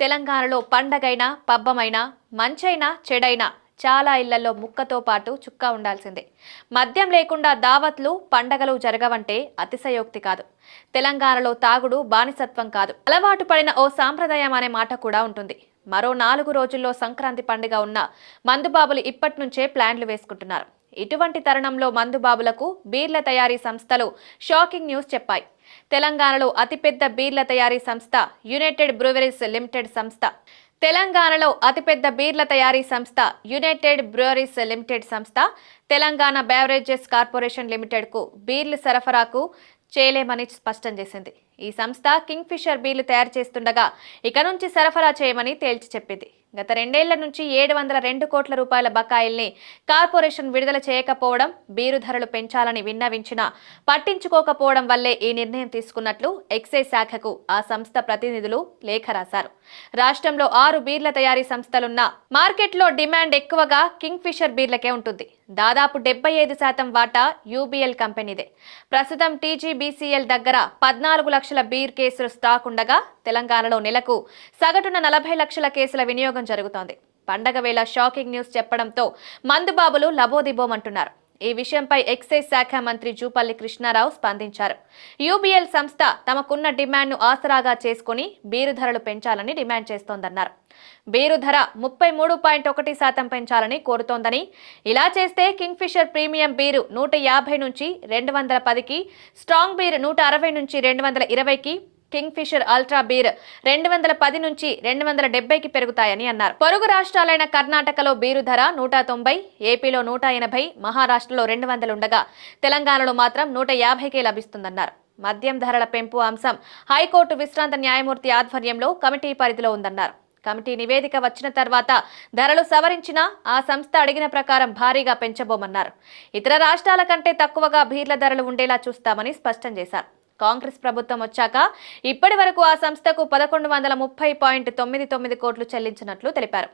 తెలంగాణలో పండగైనా పబ్బమైనా మంచైనా చెడైనా చాలా ఇళ్లలో ముక్కతో పాటు చుక్క ఉండాల్సిందే. మద్యం లేకుండా దావత్లు పండగలు జరగవంటే అతిశయోక్తి కాదు. తెలంగాణలో తాగుడు బానిసత్వం కాదు, అలవాటు పడిన ఓ సాంప్రదాయం అనే మాట కూడా ఉంటుంది. మరో 4 రోజుల్లో సంక్రాంతి పండుగ ఉన్న మందుబాబులు ఇప్పటి నుంచే ప్లాన్లు వేసుకుంటున్నారు. ఇటువంటి తరుణంలో మందుబాబులకు బీర్ల తయారీ సంస్థలు షాకింగ్ న్యూస్ చెప్పాయి. తెలంగాణలో అతిపెద్ద బీర్ల తయారీ సంస్థ యునైటెడ్ బ్రూవరీస్ లిమిటెడ్ సంస్థ తెలంగాణ బెవరేజెస్ కార్పొరేషన్ లిమిటెడ్ కు బీర్లు సరఫరాకు చేయలేమని స్పష్టం చేసింది. ఈ సంస్థ కింగ్ ఫిషర్ బీర్లు తయారు చేస్తుండగా ఇక నుంచి సరఫరా చేయమని తేల్చి చెప్పింది. గత 2 ఏళ్ల నుంచి 702 కోట్ల రూపాయల బకాయిల్ని కార్పొరేషన్ విడుదల చేయకపోవడం, బీరు ధరలు పెంచాలని విన్నవించినా పట్టించుకోకపోవడం వల్లే ఈ నిర్ణయం తీసుకున్నట్లు ఎక్సైజ్ శాఖకు ఆ సంస్థ ప్రతినిధులు లేఖ రాశారు. రాష్ట్రంలో 6 బీర్ల తయారీ సంస్థలున్నా మార్కెట్లో డిమాండ్ ఎక్కువగా కింగ్ ఫిషర్ బీర్లకే ఉంటుంది. దాదాపు 75% వాటా యూబీఎల్ కంపెనీదే. ప్రస్తుతం టీజీబీసీఎల్ దగ్గర 14 లక్షల బీర్ కేసులు స్టాక్ ఉండగా తెలంగాణలో నెలకు సగటున 40 లక్షల కేసుల వినియోగం జరుగుతోంది. పండగ వేళ షాకింగ్ న్యూస్ చెప్పడంతో మందుబాబులు లబోదిబోమంటున్నారు. ఈ విషయంపై ఎక్సైజ్ శాఖ మంత్రి జూపల్లి కృష్ణారావు స్పందించారు. యూబీఎల్ సంస్థ తమకున్న డిమాండ్ను ఆసరాగా చేసుకుని బీరు ధరలు పెంచాలని డిమాండ్ చేస్తోందన్నారు. బీరు ధర 33.1% పెంచాలని కోరుతోందని, ఇలా చేస్తే కింగ్ ఫిషర్ ప్రీమియం బీరు 150 నుంచి 210కి, స్ట్రాంగ్ బీర్ 160 నుంచి 220కి, కింగ్ ఫిషర్ అల్ట్రా బీర్ 210 నుంచి 270కి పెరుగుతాయని అన్నారు. పొరుగు రాష్ట్రాలైన కర్ణాటకలో బీరు ధర 190, ఏపీలో 180, మహారాష్ట్రలో 200 ఉండగా తెలంగాణలో మాత్రం 150కే లభిస్తుందన్నారు. మద్యం ధరల పెంపు అంశం హైకోర్టు విశ్రాంత న్యాయమూర్తి ఆధ్వర్యంలో కమిటీ పరిధిలో ఉందన్నారు. కమిటీ నివేదిక వచ్చిన తర్వాత ధరలు సవరించినా ఆ సంస్థ అడిగిన ప్రకారం భారీగా పెంచబోమన్నారు. ఇతర రాష్ట్రాల కంటే తక్కువగా బీర్ల ధరలు ఉండేలా చూస్తామని స్పష్టం చేశారు. కాంగ్రెస్ ప్రభుత్వం వచ్చాక ఇప్పటి వరకు ఆ సంస్థకు 1130.99 కోట్లు చెల్లించినట్లు తెలిపారు.